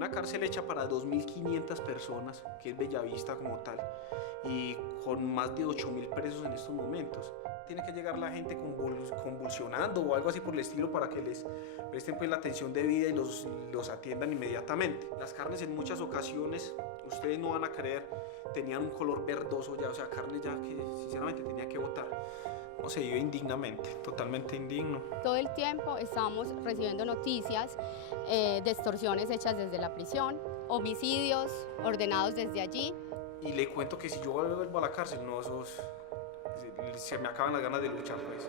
Una cárcel hecha para 2.500 personas, que es Bellavista como tal, y con más de 8.000 presos en estos momentos. Tiene que llegar la gente convulsionando o algo así por el estilo para que les presten pues la atención debida y los atiendan inmediatamente. Las carnes en muchas ocasiones, ustedes no van a creer, tenían un color verdoso ya, o sea, carne ya que sinceramente tenía que botar. No, se vive indignamente, totalmente indigno. Todo el tiempo estábamos recibiendo noticias de extorsiones hechas desde la prisión, homicidios ordenados desde allí. Y le cuento que si yo vuelvo a la cárcel, no, se me acaban las ganas de luchar, pues.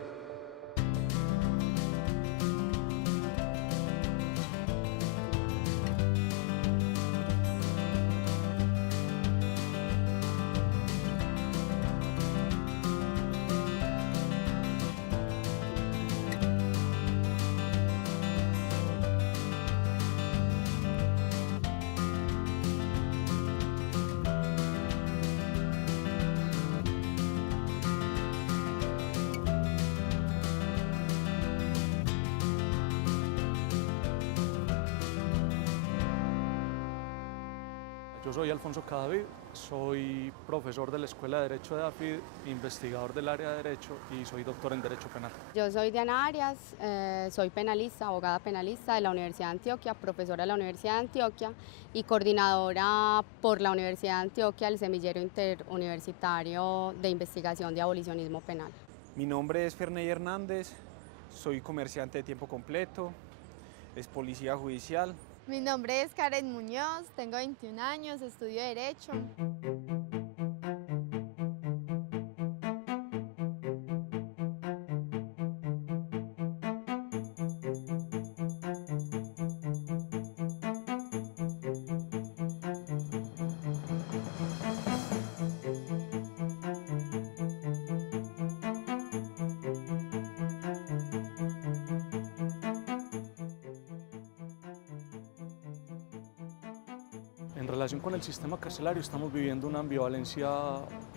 Yo soy Alfonso Cadavid, soy profesor de la Escuela de Derecho de AFID, investigador del área de Derecho y soy doctor en Derecho Penal. Yo soy Diana Arias, soy penalista, abogada penalista de la Universidad de Antioquia, profesora de la Universidad de Antioquia y coordinadora por la Universidad de Antioquia del Semillero Interuniversitario de Investigación de Abolicionismo Penal. Mi nombre es Ferney Hernández, soy comerciante de tiempo completo, es policía judicial. Mi nombre es Karen Muñoz, tengo 21 años, estudio Derecho. En relación con el sistema carcelario estamos viviendo una ambivalencia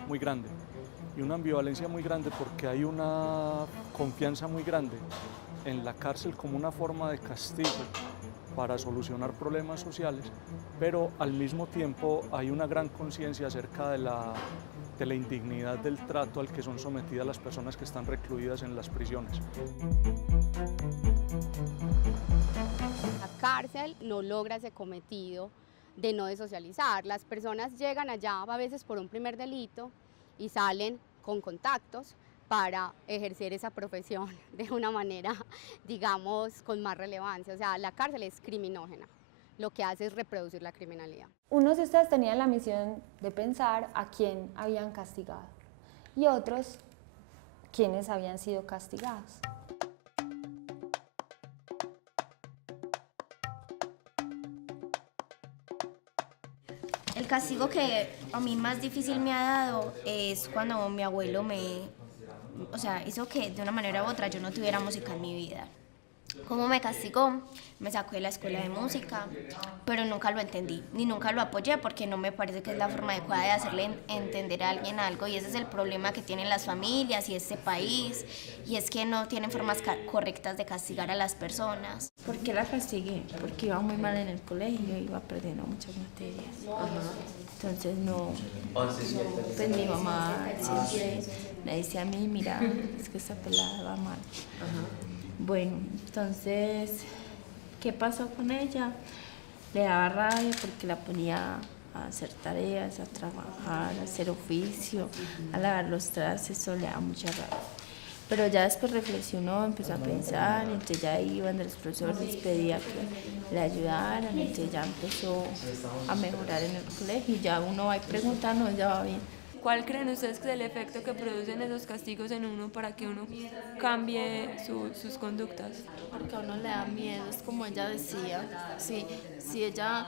muy grande. Y una ambivalencia muy grande porque hay una confianza muy grande en la cárcel como una forma de castigo para solucionar problemas sociales, pero al mismo tiempo hay una gran conciencia acerca de la indignidad del trato al que son sometidas las personas que están recluidas en las prisiones. La cárcel no logra ese cometido de no desocializar. Las personas llegan allá a veces por un primer delito y salen con contactos para ejercer esa profesión de una manera, digamos, con más relevancia. O sea, la cárcel es criminógena, lo que hace es reproducir la criminalidad. Unos de ustedes tenían la misión de pensar a quién habían castigado y otros quiénes habían sido castigados. El castigo que a mí más difícil me ha dado es cuando mi abuelo hizo que de una manera u otra yo no tuviera música en mi vida. ¿Cómo me castigó? Me sacó de la escuela de música, pero nunca lo entendí, ni nunca lo apoyé porque no me parece que es la forma adecuada de hacerle entender a alguien algo, y ese es el problema que tienen las familias y este país, y es que no tienen formas correctas de castigar a las personas. ¿Por qué la castigué? Porque iba muy mal en el colegio, iba perdiendo muchas materias. Entonces pues mi mamá siempre me decía a mí, mira, es que esta pelada va mal. Bueno, entonces, ¿qué pasó con ella? Le daba rabia porque la ponía a hacer tareas, a trabajar, a hacer oficio, a lavar los trastes, eso le daba mucha rabia. Pero ya después reflexionó, empezó a pensar, entonces ya iban de los profesores, les pedía que le ayudaran, entonces ya empezó a mejorar en el colegio y ya uno va y pregunta, no, ya va bien. ¿Cuál creen ustedes que es el efecto que producen esos castigos en uno para que uno cambie sus conductas? Porque a uno le da miedo, es como ella decía, si ella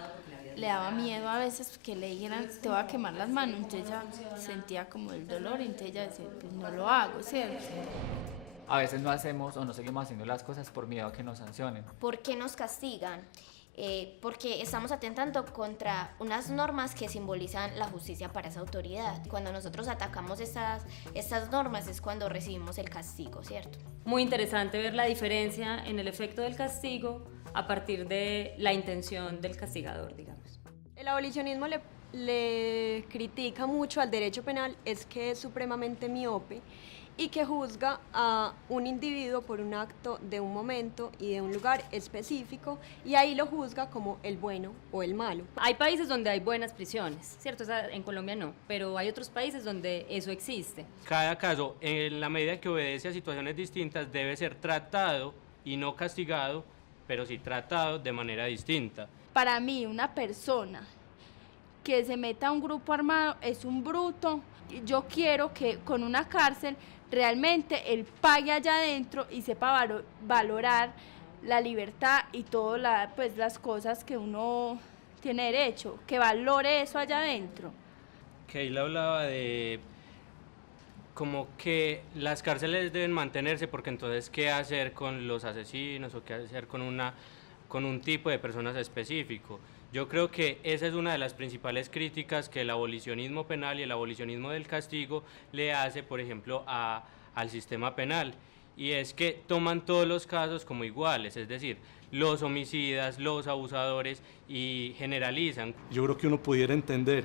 le daba miedo a veces que le dijeran te va a quemar las manos, entonces ella sentía como el dolor, entonces ella decía pues no lo hago, ¿cierto? A veces no hacemos o no seguimos haciendo las cosas por miedo a que nos sancionen. ¿Por qué nos castigan? Porque estamos atentando contra unas normas que simbolizan la justicia para esa autoridad. Cuando nosotros atacamos estas normas es cuando recibimos el castigo, ¿cierto? Muy interesante ver la diferencia en el efecto del castigo a partir de la intención del castigador, digamos. El abolicionismo le critica mucho al derecho penal es que es supremamente miope y que juzga a un individuo por un acto de un momento y de un lugar específico y ahí lo juzga como el bueno o el malo. Hay países donde hay buenas prisiones, ¿cierto? O sea, en Colombia no, pero hay otros países donde eso existe. Cada caso, en la medida que obedece a situaciones distintas, debe ser tratado y no castigado, pero sí tratado de manera distinta. Para mí, una persona que se meta a un grupo armado es un bruto. Yo quiero que con una cárcel realmente él pague allá adentro y sepa valorar la libertad y todas pues, las cosas que uno tiene derecho, que valore eso allá adentro. Keila hablaba de como que las cárceles deben mantenerse porque entonces qué hacer con los asesinos o qué hacer con un tipo de personas específico. Yo creo que esa es una de las principales críticas que el abolicionismo penal y el abolicionismo del castigo le hace, por ejemplo, al sistema penal, y es que toman todos los casos como iguales, es decir, los homicidas, los abusadores, y generalizan. Yo creo que uno pudiera entender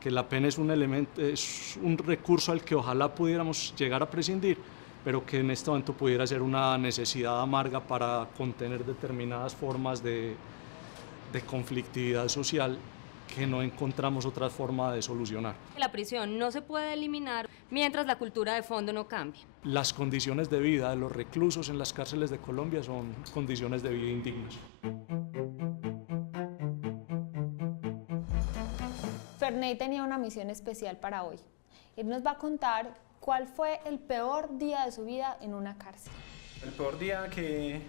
que la pena es un elemento, es un recurso al que ojalá pudiéramos llegar a prescindir, pero que en este momento pudiera ser una necesidad amarga para contener determinadas formas de conflictividad social que no encontramos otra forma de solucionar. La prisión no se puede eliminar mientras la cultura de fondo no cambie. Las condiciones de vida de los reclusos en las cárceles de Colombia son condiciones de vida indignas. Ferney tenía una misión especial para hoy. Él nos va a contar cuál fue el peor día de su vida en una cárcel. El peor día que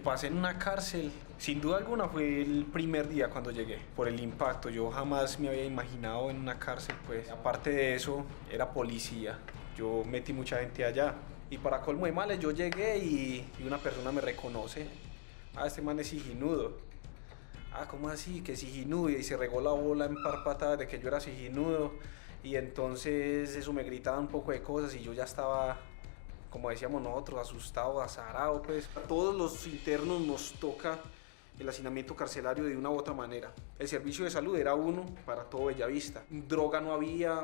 pasé en una cárcel, sin duda alguna, fue el primer día cuando llegué, por el impacto. Yo jamás me había imaginado en una cárcel, pues. Aparte de eso, era policía. Yo metí mucha gente allá. Y para colmo de males, yo llegué y una persona me reconoce. Ah, este man es siginudo. Ah, ¿cómo así? Que siginudo. Y se regó la bola en par patadas de que yo era siginudo. Y entonces eso me gritaba un poco de cosas y yo ya estaba, como decíamos nosotros, asustado, azarado, pues. A todos los internos nos toca el hacinamiento carcelario de una u otra manera. El servicio de salud era uno para todo Bellavista. Droga no había,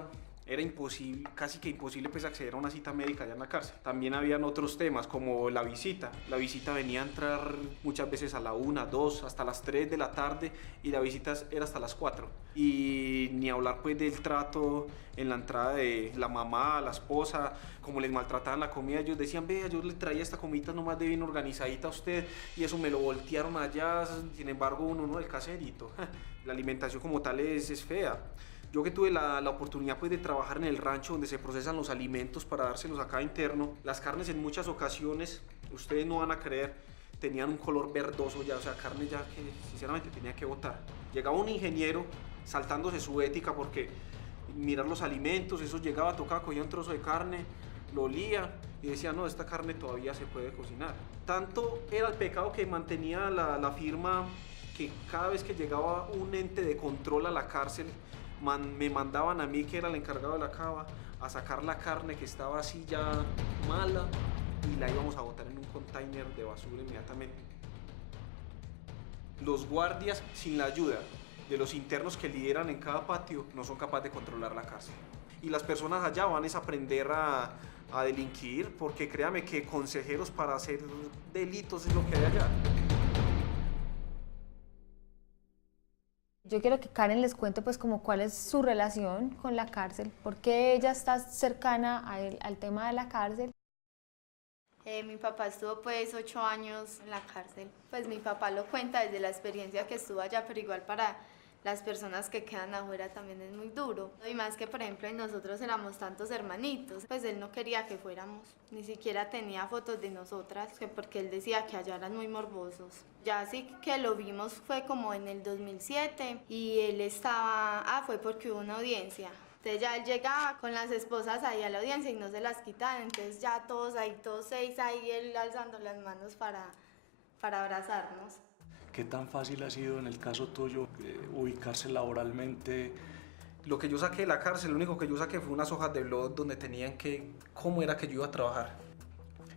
era imposible, casi que imposible pues acceder a una cita médica allá en la cárcel. También habían otros temas como la visita. La visita venía a entrar muchas veces a la 1, 2, hasta las 3 de la tarde y la visita era hasta las 4. Y ni hablar pues del trato en la entrada de la mamá, la esposa, como les maltrataban la comida. Ellos decían, vea, yo le traía esta comida nomás de bien organizadita a usted y eso me lo voltearon allá. Sin embargo, uno no, el caserito. La alimentación como tal es fea. Yo que tuve la oportunidad pues de trabajar en el rancho donde se procesan los alimentos para dárselos a cada interno, las carnes en muchas ocasiones, ustedes no van a creer, tenían un color verdoso ya, o sea, carne ya que sinceramente tenía que botar. Llegaba un ingeniero saltándose su ética porque mirar los alimentos, eso llegaba, tocaba, cogía un trozo de carne, lo olía y decía, no, esta carne todavía se puede cocinar. Tanto era el pecado que mantenía la firma que cada vez que llegaba un ente de control a la cárcel, me mandaban a mí, que era el encargado de la cava, a sacar la carne que estaba así ya mala y la íbamos a botar en un container de basura inmediatamente. Los guardias, sin la ayuda de los internos que lideran en cada patio, no son capaces de controlar la cárcel. Y las personas allá van a aprender a delinquir, porque créame que consejeros para hacer delitos es lo que hay allá. Yo quiero que Karen les cuente pues como cuál es su relación con la cárcel, por qué ella está cercana al tema de la cárcel. Mi papá estuvo pues 8 años en la cárcel. Pues mi papá lo cuenta desde la experiencia que estuvo allá, pero igual para las personas que quedan afuera también es muy duro. Y más que por ejemplo nosotros éramos tantos hermanitos, pues él no quería que fuéramos, ni siquiera tenía fotos de nosotras, porque él decía que allá eran muy morbosos. Ya sí que lo vimos fue como en el 2007 y él estaba, fue porque hubo una audiencia. Entonces ya él llegaba con las esposas ahí a la audiencia y no se las quitaban, entonces ya todos ahí, todos 6 ahí, él alzando las manos para abrazarnos. ¿Qué tan fácil ha sido en el caso tuyo ubicarse laboralmente? Lo que yo saqué de la cárcel, lo único que yo saqué fue unas hojas de blog donde tenían cómo era que yo iba a trabajar.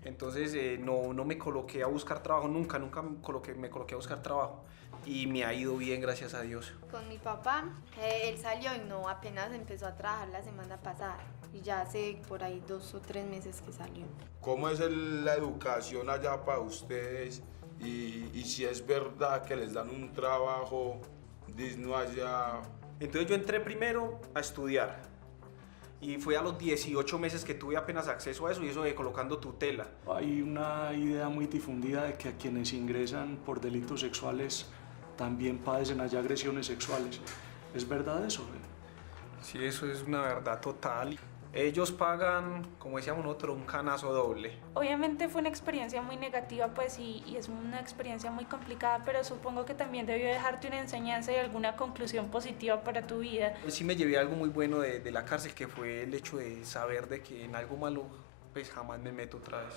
Entonces no me coloqué a buscar trabajo, nunca me coloqué a buscar trabajo y me ha ido bien, gracias a Dios. Con mi papá, él salió y no, apenas empezó a trabajar la semana pasada y ya hace por ahí 2 o 3 meses que salió. ¿Cómo es la educación allá para ustedes? Y si es verdad que les dan un trabajo digno allá. Entonces yo entré primero a estudiar y fue a los 18 meses que tuve apenas acceso a eso y eso de colocando tutela. Hay una idea muy difundida de que a quienes ingresan por delitos sexuales también padecen allá agresiones sexuales. ¿Es verdad eso? Sí, eso es una verdad total. Ellos pagan, como decíamos nosotros, un canazo doble. Obviamente fue una experiencia muy negativa, pues, y es una experiencia muy complicada, pero supongo que también debió dejarte una enseñanza y alguna conclusión positiva para tu vida. Sí me llevé algo muy bueno de la cárcel, que fue el hecho de saber de que en algo malo, pues jamás me meto otra vez.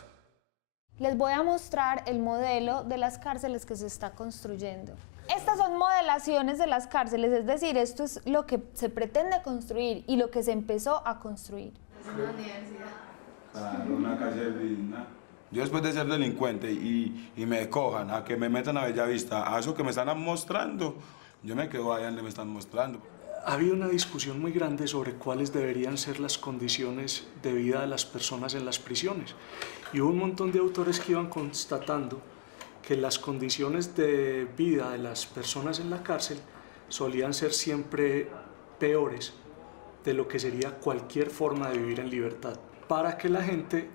Les voy a mostrar el modelo de las cárceles que se está construyendo. Estas son modelaciones de las cárceles, es decir, esto es lo que se pretende construir y lo que se empezó a construir. Es una universidad. Claro, una cárcel digna. Yo después de ser delincuente y me cojan, a que me metan a Bellavista, a eso que me están mostrando, yo me quedo allá donde me están mostrando. Ha habido una discusión muy grande sobre cuáles deberían ser las condiciones de vida de las personas en las prisiones. Y hubo un montón de autores que iban constatando que las condiciones de vida de las personas en la cárcel solían ser siempre peores de lo que sería cualquier forma de vivir en libertad, para que la gente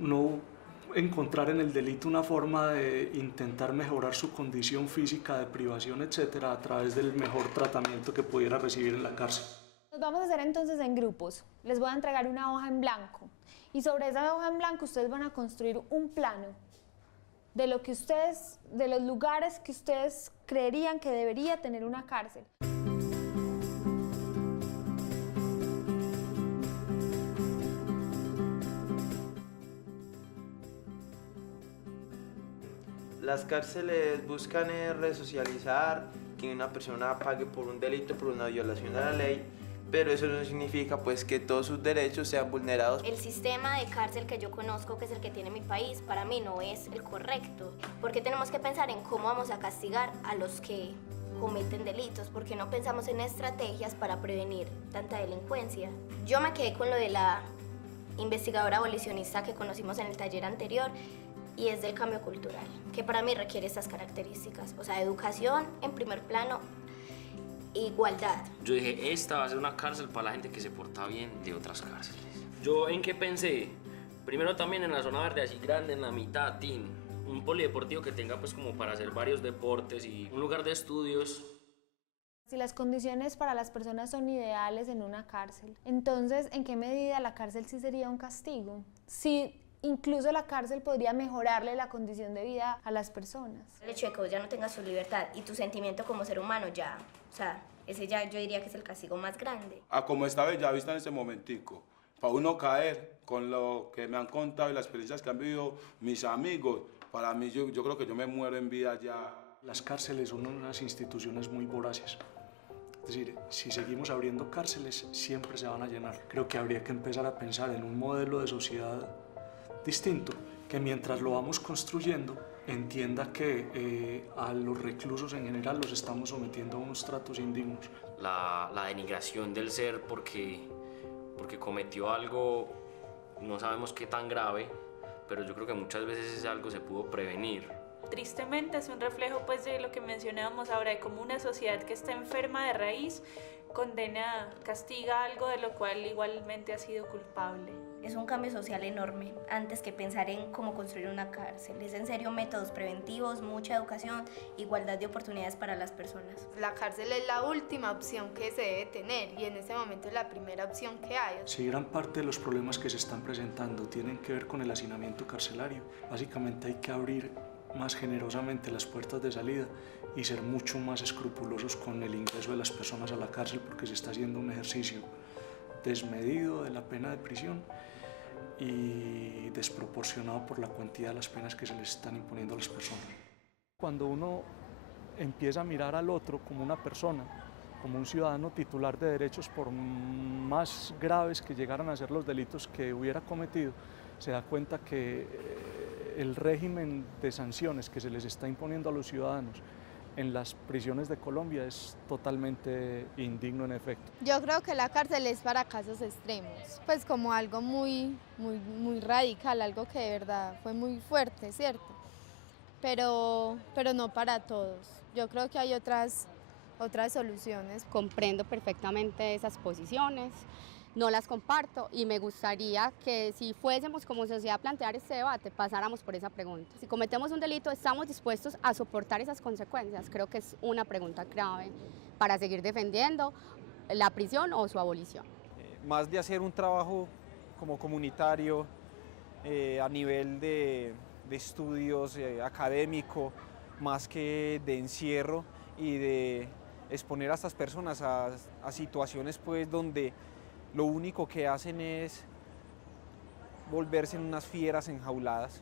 no encontrara en el delito una forma de intentar mejorar su condición física, de privación, etcétera, a través del mejor tratamiento que pudiera recibir en la cárcel. Nos vamos a hacer entonces en grupos. Les voy a entregar una hoja en blanco y sobre esa hoja en blanco ustedes van a construir un plano de lo que ustedes, de los lugares que ustedes creerían que debería tener una cárcel. Las cárceles buscan resocializar, que una persona pague por un delito, por una violación a la ley, pero eso no significa pues que todos sus derechos sean vulnerados. El sistema de cárcel que yo conozco, que es el que tiene mi país, para mí no es el correcto, porque tenemos que pensar en cómo vamos a castigar a los que cometen delitos, porque no pensamos en estrategias para prevenir tanta delincuencia. Yo me quedé con lo de la investigadora abolicionista que conocimos en el taller anterior, y es del cambio cultural, que para mí requiere estas características, o sea, educación en primer plano, igualdad. Yo dije, esta va a ser una cárcel para la gente que se porta bien de otras cárceles. ¿Yo en qué pensé? Primero también en la zona verde así grande, en la mitad, un polideportivo que tenga pues como para hacer varios deportes y un lugar de estudios. Si las condiciones para las personas son ideales en una cárcel, entonces, ¿en qué medida la cárcel sí sería un castigo? Si incluso la cárcel podría mejorarle la condición de vida a las personas. El hecho de que vos ya no tengas tu libertad y tu sentimiento como ser humano ya, o sea, ese ya yo diría que es el castigo más grande. A como está Bellavista en ese momentico, para uno caer con lo que me han contado y las experiencias que han vivido mis amigos, para mí yo creo que yo me muero en vida ya. Las cárceles son unas instituciones muy voraces. Es decir, si seguimos abriendo cárceles, siempre se van a llenar. Creo que habría que empezar a pensar en un modelo de sociedad distinto, que mientras lo vamos construyendo, entienda que a los reclusos en general los estamos sometiendo a unos tratos indignos. La denigración del ser porque cometió algo, no sabemos qué tan grave, pero yo creo que muchas veces ese algo se pudo prevenir. Tristemente es un reflejo pues de lo que mencionábamos ahora, de cómo una sociedad que está enferma de raíz condena, castiga algo de lo cual igualmente ha sido culpable. Es un cambio social enorme, antes que pensar en cómo construir una cárcel. Es en serio métodos preventivos, mucha educación, igualdad de oportunidades para las personas. La cárcel es la última opción que se debe tener y en este momento es la primera opción que hay. Sí, gran parte de los problemas que se están presentando tienen que ver con el hacinamiento carcelario. Básicamente hay que abrir más generosamente las puertas de salida y ser mucho más escrupulosos con el ingreso de las personas a la cárcel, porque se está haciendo un ejercicio desmedido de la pena de prisión y desproporcionado por la cuantía de las penas que se les están imponiendo a las personas. Cuando uno empieza a mirar al otro como una persona, como un ciudadano titular de derechos, por más graves que llegaran a ser los delitos que hubiera cometido, se da cuenta que el régimen de sanciones que se les está imponiendo a los ciudadanos en las prisiones de Colombia es totalmente indigno en efecto. Yo creo que la cárcel es para casos extremos, pues como algo muy radical, algo que de verdad fue muy fuerte, ¿cierto? Pero no para todos. Yo creo que hay otras soluciones. Comprendo perfectamente esas posiciones, no las comparto y me gustaría que si fuésemos como sociedad a plantear este debate, pasáramos por esa pregunta. Si cometemos un delito, ¿estamos dispuestos a soportar esas consecuencias? Creo que es una pregunta clave para seguir defendiendo la prisión o su abolición. Más de hacer un trabajo como comunitario a nivel de estudios académico, más que de encierro y de exponer a estas personas a situaciones pues donde lo único que hacen es volverse en unas fieras enjauladas.